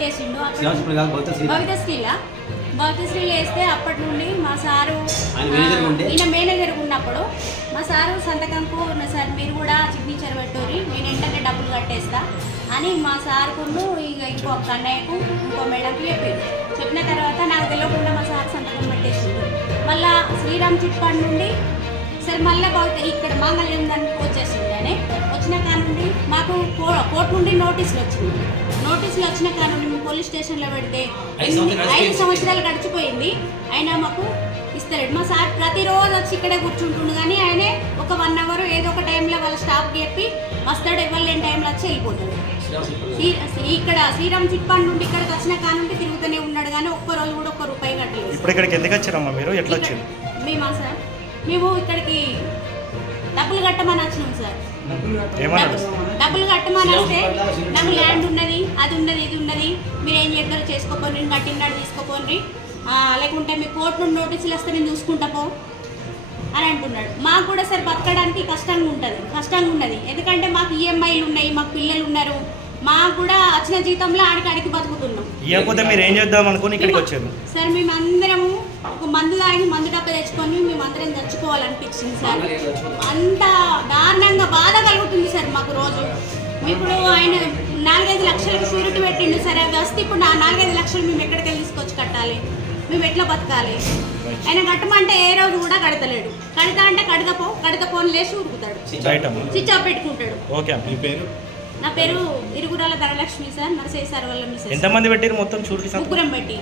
పెట్టేసిండు. భక్తశ్రీలు వేస్తే అప్పటి నుండి మా సారు ఈయన మేనేజర్ ఉన్నప్పుడు మా సారు సంతకంకు సార్ మీరు కూడా సిగ్నేచర్ పెట్టూరి నేను వెంటనే డబ్బులు కట్టేస్తా అని మా సార్కును ఇక ఇంకో అన్నయ్యకు ఇంకో మేడంకి చెప్పిన తర్వాత నాకు తెలియకుండా మా సార్ సంతకం పెట్టేసిండు. మళ్ళీ శ్రీరామ్ చిట్ ఫండ్ నుండి సరే మళ్ళీ ఇక్కడ మాంగళ్యం దానికి వచ్చేసింది అని వచ్చిన కానుండి మాకు కోర్టు నుండి నోటీసులు వచ్చిన కానుండి మేము పోలీస్ స్టేషన్లో పెడితే 5 సంవత్సరాలు గడిచిపోయింది. అయినా మాకు ఇస్తాడు. మా సార్ ప్రతిరోజు వచ్చి ఇక్కడే కూర్చుంటుండు కానీ ఆయనే ఒక 1 అవర్ ఏదో ఒక టైంలో వాళ్ళ స్టాఫ్కి చెప్పి వస్తాడు. ఇవ్వలేని టైంలో వచ్చి వెళ్ళిపోతాడు. ఇక్కడ శ్రీరామ్ చిట్ ఫండ్ నుండి ఇక్కడికి వచ్చిన కానుండి తిరుగుతూనే ఉన్నాడు కానీ ఒక్కరోజు కూడా ₹1 కట్టలేదు. ఇప్పుడు ఇక్కడికి ఎందుకు వచ్చారమ్మా మీరు? ఎట్లా వచ్చారు? మేమా సార్ మేము ఇక్కడికి డబ్బులు కట్టమని వచ్చినాం సార్. డబ్బులు కట్టమని వస్తే నాకు ల్యాండ్ ఉన్నది అది ఉన్నది ఇది ఉన్నది మీరు ఏం చేస్తారో చేసుకోపోండి నేను కట్టినాడు తీసుకోపోండి లేకుంటే మీ కోర్టు నుండి నోటీసులు వస్తే నేను చూసుకుంటా పో అని అంటున్నాడు. మాకు కూడా సార్ బతకడానికి కష్టంగా ఉన్నది. ఎందుకంటే మాకు ఈఎంఐలు ఉన్నాయి, మాకు పిల్లలు ఉన్నారు, మాకు కూడా వచ్చిన జీతంలో ఆడికి బతుకుతున్నాం. మీరు ఏం చేద్దాం అనుకుని ఇక్కడికి వచ్చారు సార్. మేమందరము ఒక మందు తాగి మందు డబ్బా తెచ్చుకొని మేమందరం చచ్చిపోవాలనిపించింది సార్. అంత దారుణంగా బాధ కలుగుతుంది సార్ మాకు రోజు. ఇప్పుడు ఆయన 4-5 లక్షలకు షూరిటీ పెట్టిండు సరే వస్తే ఇప్పుడు 4-5 లక్షలు మేము ఎక్కడికి తీసుకొచ్చి కట్టాలి, మేము ఎట్లా బతకాలి? ఆయన కట్టమంటే ఏ రోజు కూడా కడతలేడు. కడతా అంటే కడతపోని లేచి ఉరుకుతాడు, స్విచ్ ఆఫ్ పెట్టుకుంటాడు. నా పేరు ఇరుగురాల ధనలక్ష్మి సార్. నరసయ్య సార్ వల్ల. ఎంతమంది పెట్టారు మొత్తం? 3 పెట్టి